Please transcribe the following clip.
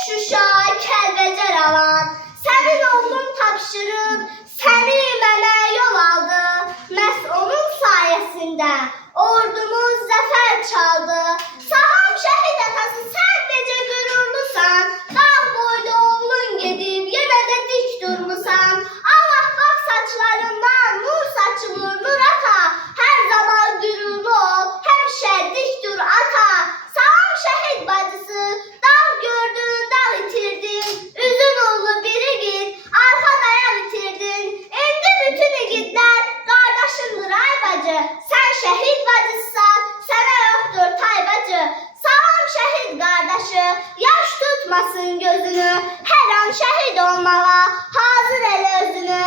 Şuşa, Kəlbəcər alan, sənin oğlun tapşırıb, səni mənə yol aldı. Məhz onun sayəsində ordumuz zəfər çaldı. Sağam şəhid atası, sən necə qürurlusan, dağ boylu oğlun gedib, yenə də dik durmusan. Allah bax saçlarından nur saçılır nur ata, hər zaman qürurlu ol, həmişə dik dur ata. Sağam şəhid bacısı, dağ gördün, dağ itirdin, üzün oğlu bir igid, arxa dayaq itirdin. İndi bütün igidlər qardaşındır ay bacı, sən şəhid bacısan, sənə yoxdur tay bacı. Sağam şəhid qardaşı, yaş tutmasın gözünü, hər an şəhid olmağa hazır elə özünü.